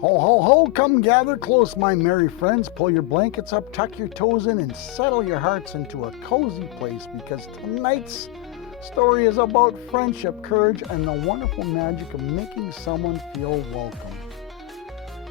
Ho, ho, ho, come gather close, my merry friends. Pull your blankets up, tuck your toes in, and settle your hearts into a cozy place because tonight's story is about friendship, courage, and the wonderful magic of making someone feel welcome.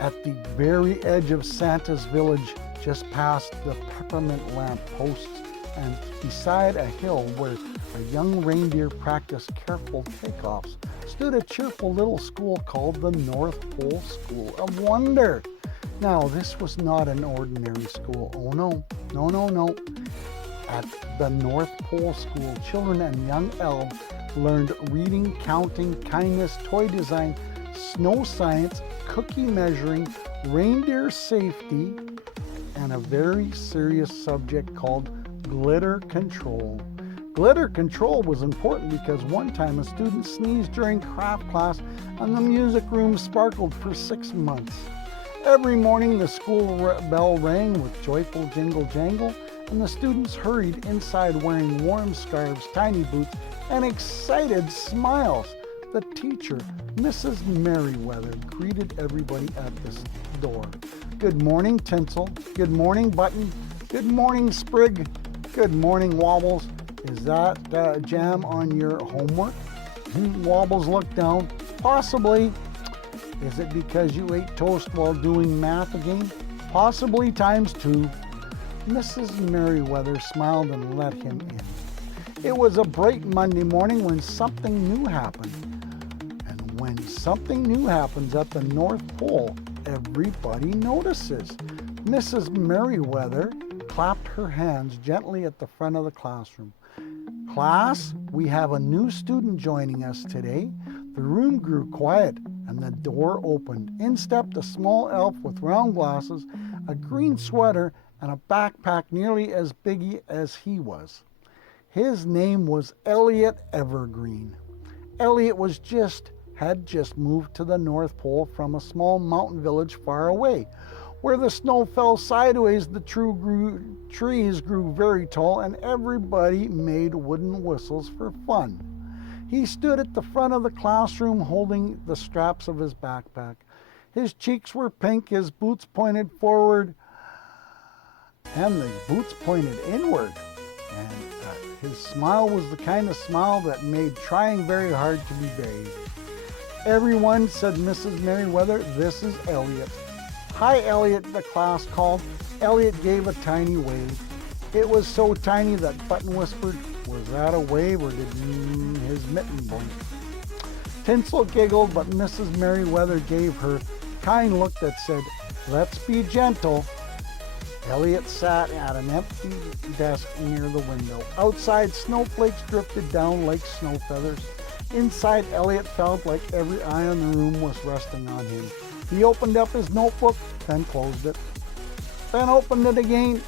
At the very edge of Santa's village, just past the peppermint lamp posts and beside a hill where a young reindeer practiced careful takeoffs, stood a cheerful little school called the North Pole School of Wonder. Now, this was not an ordinary school. Oh no, no, no, no. At the North Pole School, children and young elves learned reading, counting, kindness, toy design, snow science, cookie measuring, reindeer safety, and a very serious subject called glitter control. Glitter control was important because one time a student sneezed during craft class and the music room sparkled for 6 months. Every morning the school bell rang with joyful jingle jangle, and the students hurried inside wearing warm scarves, tiny boots, and excited smiles. The teacher, Mrs. Merriweather, greeted everybody at this door. Good morning, Tinsel. Good morning, Button. Good morning, Sprig. Good morning, Wobbles. Is that jam on your homework? Wobbles looked down. Possibly. Is it because you ate toast while doing math again? Possibly ×2. Mrs. Merriweather smiled and let him in. It was a bright Monday morning when something new happened. And when something new happens at the North Pole, everybody notices. Mrs. Merriweather clapped her hands gently at the front of the classroom. Class, we have a new student joining us today. The room grew quiet and the door opened. In stepped a small elf with round glasses, a green sweater, and a backpack nearly as big as he was. His name was Elliot Evergreen. Elliot had just moved to the North Pole from a small mountain village far away. Where the snow fell sideways, the trees grew very tall, and everybody made wooden whistles for fun. He stood at the front of the classroom holding the straps of his backpack. His cheeks were pink, his boots pointed forward, and the boots pointed inward. And his smile was the kind of smile that made trying very hard to be brave. Everyone, said Mrs. Merriweather, this is Elliot. Hi, Elliot, the class called. Elliot gave a tiny wave. It was so tiny that Button whispered, was that a wave or did his mitten blink? Tinsel giggled, but Mrs. Merriweather gave her kind look that said, let's be gentle. Elliot sat at an empty desk near the window. Outside, snowflakes drifted down like snow feathers. Inside, Elliot felt like every eye in the room was resting on him. He opened up his notebook, then closed it, then opened it again.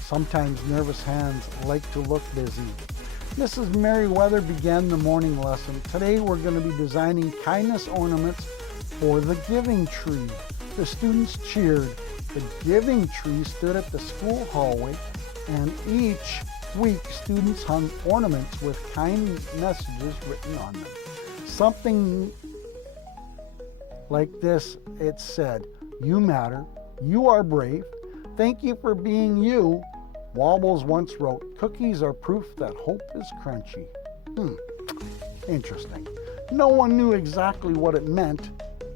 Sometimes nervous hands like to look busy. Mrs. Merriweather began the morning lesson. Today we're going to be designing kindness ornaments for the giving tree. The students cheered. The giving tree stood at the school hallway, and each week students hung ornaments with kind messages written on them. Something like this, it said, you matter, you are brave, thank you for being you. Wobbles once wrote, cookies are proof that hope is crunchy. Interesting. No one knew exactly what it meant,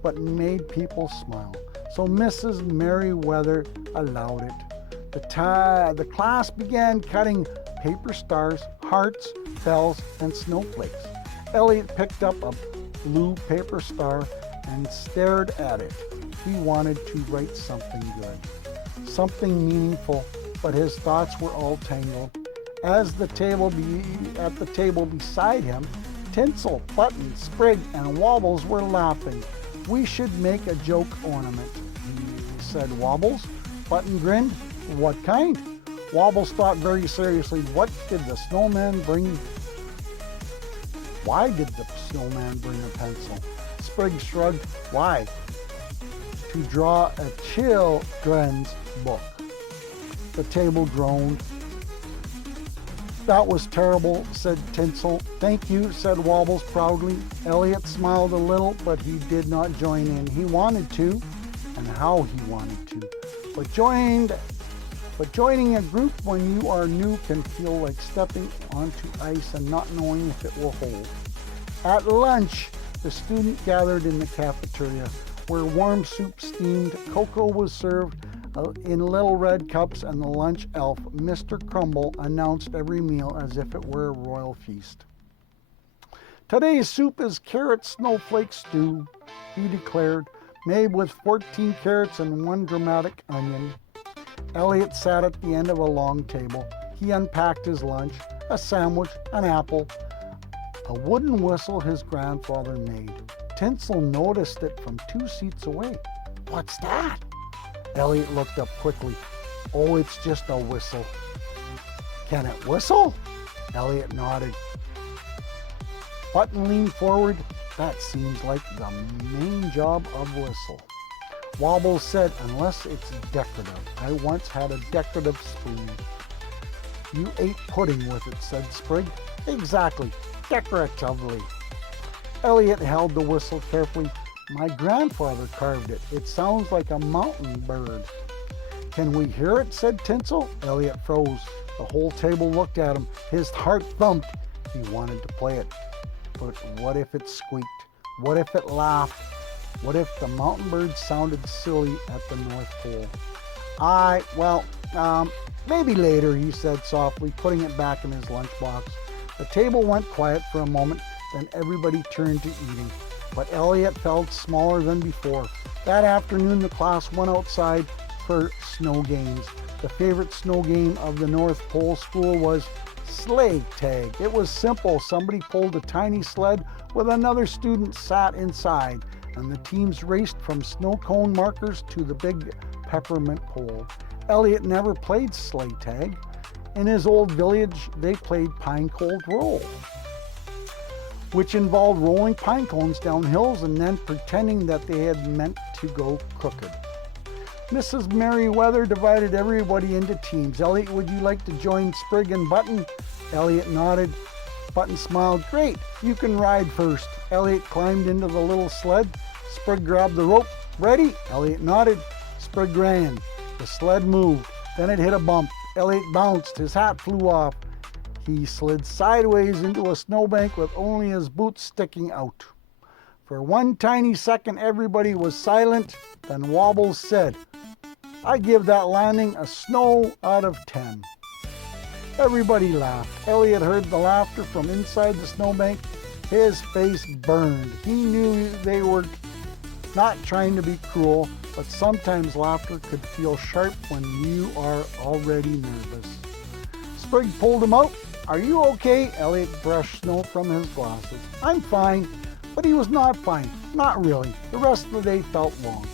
but made people smile. So Mrs. Merriweather allowed it. The class began cutting paper stars, hearts, bells, and snowflakes. Elliot picked up a blue paper star and stared at it. He wanted to write something good, something meaningful, but his thoughts were all tangled. At the table beside him, Tinsel, Button, Sprig, and Wobbles were laughing. We should make a joke ornament, said Wobbles. Button grinned. What kind? Wobbles thought very seriously. What did the snowman bring? Why did the snowman bring a pencil? Sprig shrugged. Why? To draw a children's book. The table groaned. That was terrible, said Tinsel. Thank you, said Wobbles proudly. Elliot smiled a little, but he did not join in. He wanted to, and how he wanted to. But joining a group when you are new can feel like stepping onto ice and not knowing if it will hold. At lunch, the student gathered in the cafeteria, where warm soup steamed, cocoa was served in little red cups, and the lunch elf, Mr. Crumble, announced every meal as if it were a royal feast. Today's soup is carrot snowflake stew, he declared, made with 14 carrots and 1 dramatic onion. Elliot sat at the end of a long table. He unpacked his lunch, a sandwich, an apple, a wooden whistle his grandfather made. Tinsel noticed it from 2 seats away. What's that? Elliot looked up quickly. Oh, it's just a whistle. Can it whistle? Elliot nodded. Button leaned forward. That seems like the main job of whistle. Wobbles said, unless it's decorative. I once had a decorative spoon. You ate pudding with it, said Sprig. Exactly, decoratively. Elliot held the whistle carefully. My grandfather carved it. It sounds like a mountain bird. Can we hear it, said Tinsel. Elliot froze. The whole table looked at him. His heart thumped. He wanted to play it. But what if it squeaked? What if it laughed? What if the mountain bird sounded silly at the North Pole? Maybe later, he said softly, putting it back in his lunchbox. The table went quiet for a moment, then everybody turned to eating. But Elliot felt smaller than before. That afternoon, the class went outside for snow games. The favorite snow game of the North Pole School was sleigh tag. It was simple. Somebody pulled a tiny sled with another student sat inside, and the teams raced from snow cone markers to the big peppermint pole. Elliot never played sleigh tag. In his old village, they played pine cold roll, which involved rolling pine cones down hills and then pretending that they had meant to go crooked. Mrs. Merriweather divided everybody into teams. Elliot, would you like to join Sprig and Button? Elliot nodded. Button smiled. Great, you can ride first. Elliot climbed into the little sled. Sprig grabbed the rope. Ready? Elliot nodded. Sprig ran. The sled moved. Then it hit a bump. Elliot bounced. His hat flew off. He slid sideways into a snowbank with only his boots sticking out. For one tiny second, everybody was silent. Then Wobbles said, I give that landing a snow out of 10. Everybody laughed. Elliot heard the laughter from inside the snowbank. His face burned. He knew they were not trying to be cruel, but sometimes laughter could feel sharp when you are already nervous. Sprig pulled him out. Are you okay? Elliot brushed snow from his glasses. I'm fine. But he was not fine. Not really. The rest of the day felt long.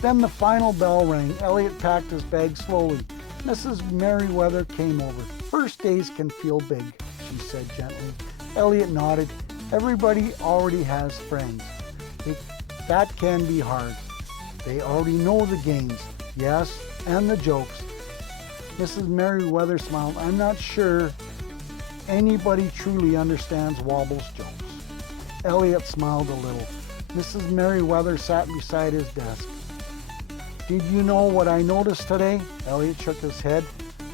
Then the final bell rang. Elliot packed his bag slowly. Mrs. Merriweather came over. First days can feel big, she said gently. Elliot nodded. Everybody already has friends. That can be hard. They already know the games, yes, and the jokes. Mrs. Merriweather smiled. I'm not sure anybody truly understands Wobble's jokes. Elliot smiled a little. Mrs. Merriweather sat beside his desk. Did you know what I noticed today? Elliot shook his head.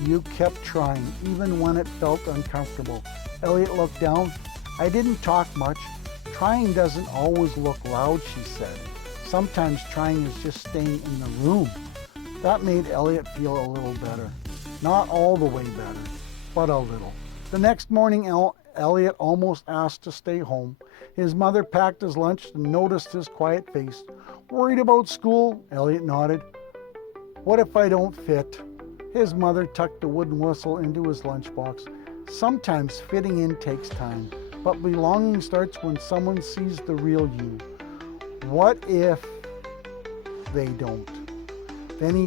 You kept trying, even when it felt uncomfortable. Elliot looked down. I didn't talk much. Trying doesn't always look loud, she said. Sometimes trying is just staying in the room. That made Elliot feel a little better. Not all the way better, but a little. The next morning, Elliot almost asked to stay home. His mother packed his lunch and noticed his quiet face. Worried about school? Elliot nodded. What if I don't fit? His mother tucked a wooden whistle into his lunchbox. Sometimes fitting in takes time, but belonging starts when someone sees the real you. What if they don't? Then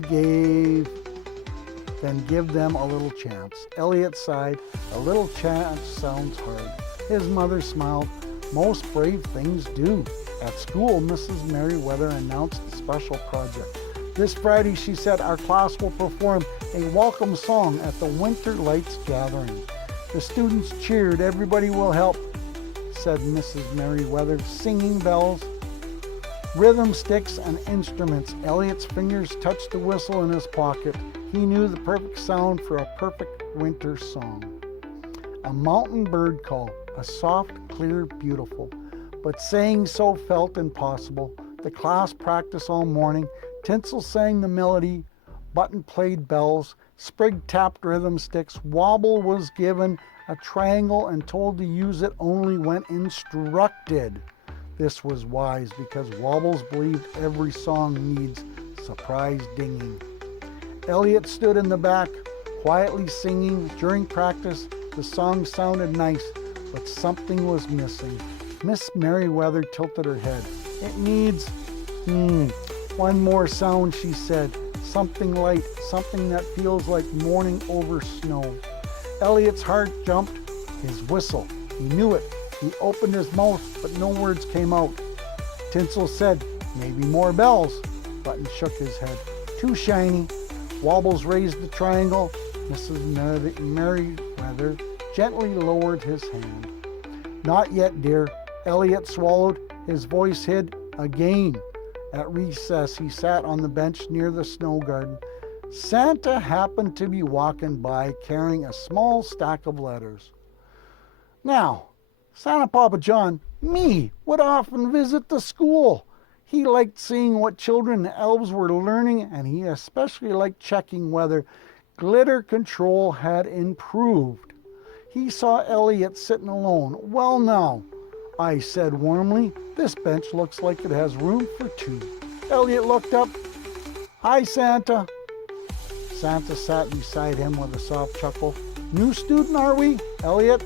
give them a little chance. Elliot sighed. A little chance sounds hard. His mother smiled. Most brave things do. At school, Mrs. Merriweather announced a special project. This Friday, she said, our class will perform a welcome song at the Winter Lights gathering. The students cheered. Everybody will help, said Mrs. Merriweather, singing bells, rhythm sticks, and instruments. Elliot's fingers touched the whistle in his pocket. He knew the perfect sound for a perfect winter song. A mountain bird call, a soft, clear, beautiful, but saying so felt impossible. The class practiced all morning. Tinsel sang the melody, Button played bells, Sprig tapped rhythm sticks, Wobble was given a triangle and told to use it only when instructed. This was wise because Wobbles believed every song needs surprise dinging. Elliot stood in the back, quietly singing. During practice, the song sounded nice, but something was missing. Miss Merriweather tilted her head. It needs, one more sound, she said. Something light, something that feels like morning over snow. Elliot's heart jumped. His whistle. He knew it. He opened his mouth, but no words came out. Tinsel said, maybe more bells. Button shook his head. Too shiny. Wobbles raised the triangle. Mrs. Merriweather gently lowered his hand. Not yet, dear. Elliot swallowed. His voice hid again. At recess, he sat on the bench near the snow garden. Santa happened to be walking by carrying a small stack of letters. Now, Santa Papa John, me, would often visit the school. He liked seeing what children and elves were learning, and he especially liked checking whether glitter control had improved. He saw Elliot sitting alone. Well now, I said warmly, this bench looks like it has room for two. Elliot looked up. Hi, Santa. Santa sat beside him with a soft chuckle. New student, are we, Elliot?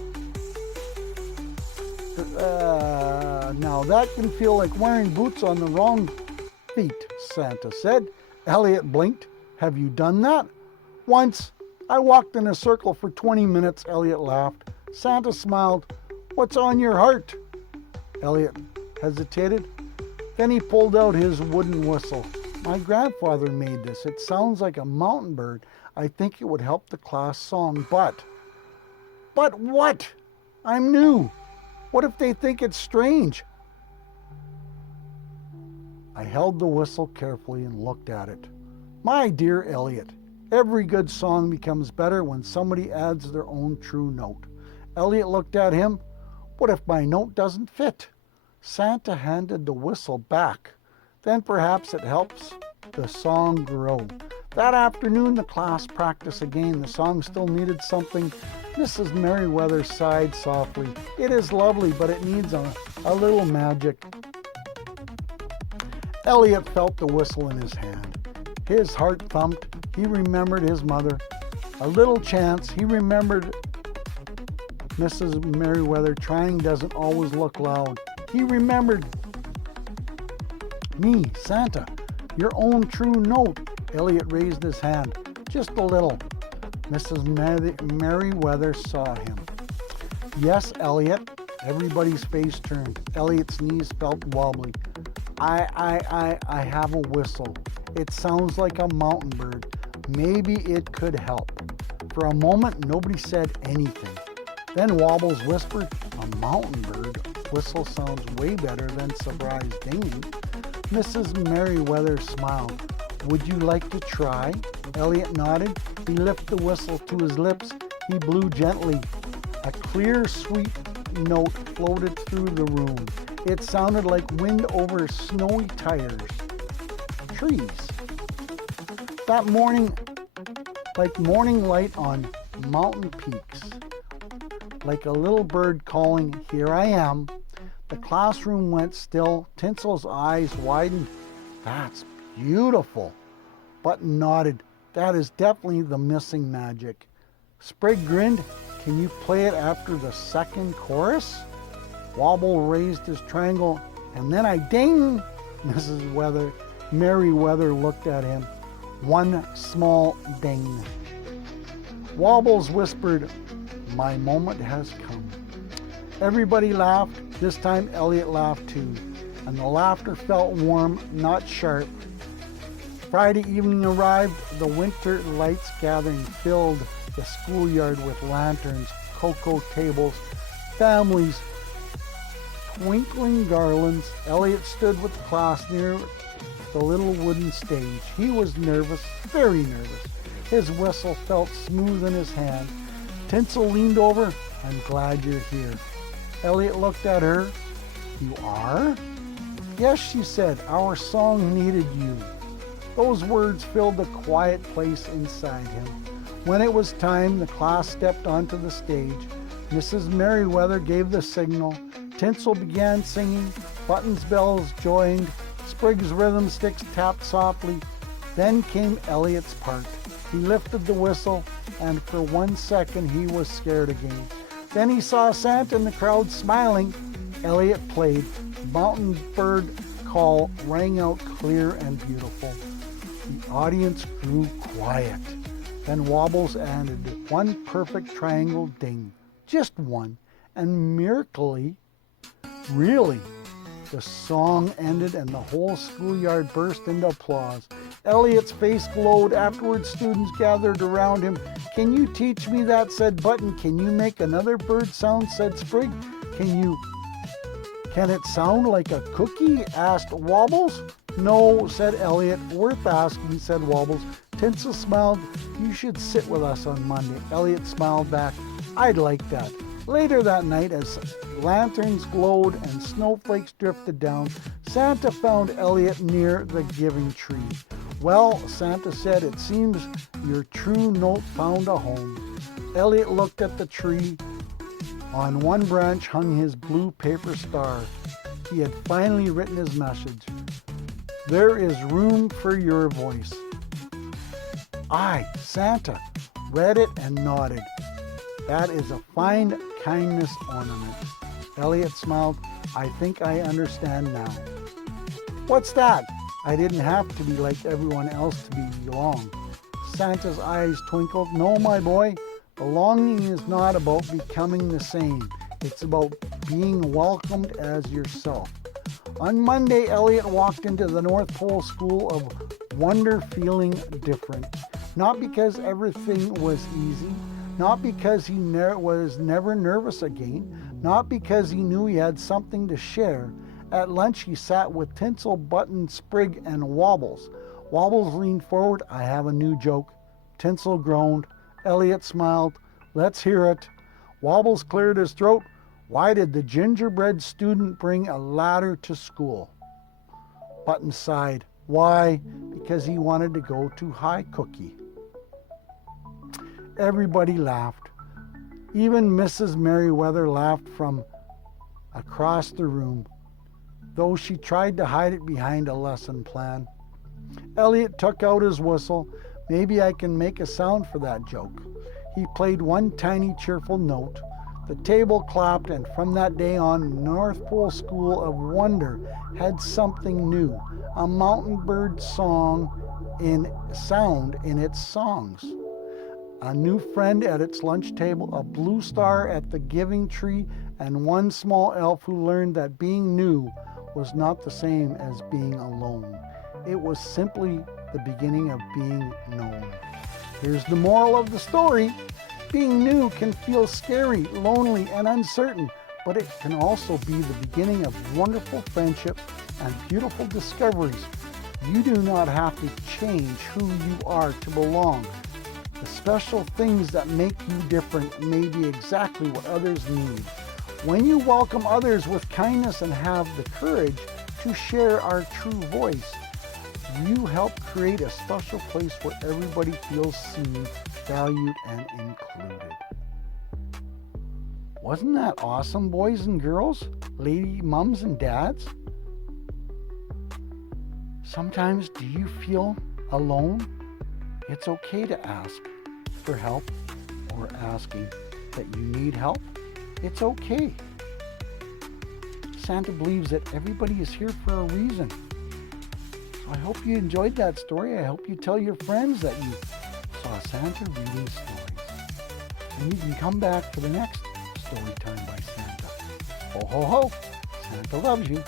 Now that can feel like wearing boots on the wrong feet, Santa said. Elliot blinked. Have you done that? Once. I walked in a circle for 20 minutes, Elliot laughed. Santa smiled. What's on your heart? Elliot hesitated. Then he pulled out his wooden whistle. My grandfather made this. It sounds like a mountain bird. I think it would help the class song, but what? I'm new. What if they think it's strange? I held the whistle carefully and looked at it. My dear Elliot, every good song becomes better when somebody adds their own true note. Elliot looked at him. What if my note doesn't fit? Santa handed the whistle back. Then perhaps it helps the song grow. That afternoon, the class practiced again. The song still needed something. Mrs. Merriweather sighed softly. It is lovely, but it needs a little magic. Elliot felt the whistle in his hand. His heart thumped. He remembered his mother. A little chance. He remembered Mrs. Merriweather. Trying doesn't always look loud. He remembered me, Santa, your own true note. Elliot raised his hand. Just a little. Mrs. Merriweather saw him. Yes, Elliot. Everybody's face turned. Elliot's knees felt wobbly. I have a whistle. It sounds like a mountain bird. Maybe it could help. For a moment, nobody said anything. Then Wobbles whispered, a mountain bird whistle sounds way better than surprise dinging. Mrs. Merriweather smiled. Would you like to try? Elliot nodded. He lifted the whistle to his lips. He blew gently. A clear, sweet note floated through the room. It sounded like wind over snowy tires. Trees. That morning, like morning light on mountain peaks. Like a little bird calling, here I am. The classroom went still. Tinsel's eyes widened. That's beautiful. Button nodded. That is definitely the missing magic. Sprig grinned. Can you play it after the second chorus? Wobble raised his triangle, and then I ding! Mrs. Merriweather looked at him. One small ding. Wobbles whispered, my moment has come. Everybody laughed. This time Elliot laughed too, and the laughter felt warm, not sharp. Friday evening arrived. The winter lights gathering filled the schoolyard with lanterns. cocoa tables, families twinkling garlands. Elliot stood with the class near the little wooden stage. He was nervous, very nervous. His whistle felt smooth in his hand. Tinsel leaned over. I'm glad you're here. Elliot looked at her. You are? Yes, she said. Our song needed you. Those words filled the quiet place inside him. When it was time, the class stepped onto the stage. Mrs. Merriweather gave the signal. Tinsel began singing. Button's bells joined. Sprig's rhythm sticks tapped softly. Then came Elliot's part. He lifted the whistle, and for 1 second he was scared again. Then he saw Santa in the crowd smiling. Elliot played. Mountain bird call rang out clear and beautiful. The audience grew quiet. Then Wobbles added one perfect triangle ding. Just one. And miraculously, really, the song ended and the whole schoolyard burst into applause. Elliot's face glowed. Afterwards, students gathered around him. Can you teach me that, said Button. Can you make another bird sound, said Sprig. Can it sound like a cookie, asked Wobbles. No, said Elliot. Worth asking, said Wobbles. Tinsel smiled. You should sit with us on Monday. Elliot smiled back. I'd like that. Later that night, as lanterns glowed and snowflakes drifted down, Santa found Elliot near the giving tree. Well, Santa said, it seems your true note found a home. Elliot looked at the tree. On one branch hung his blue paper star. He had finally written his message. There is room for your voice. I, Santa, read it and nodded. That is a fine kindness ornament. Elliot smiled. I think I understand now. What's that? I didn't have to be like everyone else to belong. Santa's eyes twinkled. No, my boy, belonging is not about becoming the same. It's about being welcomed as yourself. On Monday, Elliot walked into the North Pole School of Wonder feeling different. Not because everything was easy, not because he was never nervous again, not because he knew he had something to share. At lunch, he sat with Tinsel, Button, Sprig, and Wobbles. Wobbles leaned forward. I have a new joke. Tinsel groaned. Elliot smiled. Let's hear it. Wobbles cleared his throat. Why did the gingerbread student bring a ladder to school? Button sighed. Why? Because he wanted to go to High Cookie. Everybody laughed. Even Mrs. Merriweather laughed from across the room, though she tried to hide it behind a lesson plan. Elliot took out his whistle. Maybe I can make a sound for that joke. He played one tiny cheerful note. The table clapped, and from that day on, North Pole School of Wonder had something new, a mountain bird sound in its songs. A new friend at its lunch table, a blue star at the giving tree, and one small elf who learned that being new was not the same as being alone. It was simply the beginning of being known. Here's the moral of the story. Being new can feel scary, lonely, and uncertain, but it can also be the beginning of wonderful friendship and beautiful discoveries. You do not have to change who you are to belong. The special things that make you different may be exactly what others need. When you welcome others with kindness and have the courage to share our true voice, you help create a special place where everybody feels seen, valued, and included. Wasn't that awesome, boys and girls, lady mums and dads? Sometimes do you feel alone? It's okay to ask for help or asking that you need help. It's okay. Santa believes that everybody is here for a reason. So I hope you enjoyed that story. I hope you tell your friends that you saw Santa reading stories. And you can come back for the next Storytime by Santa. Ho, ho, ho. Santa loves you.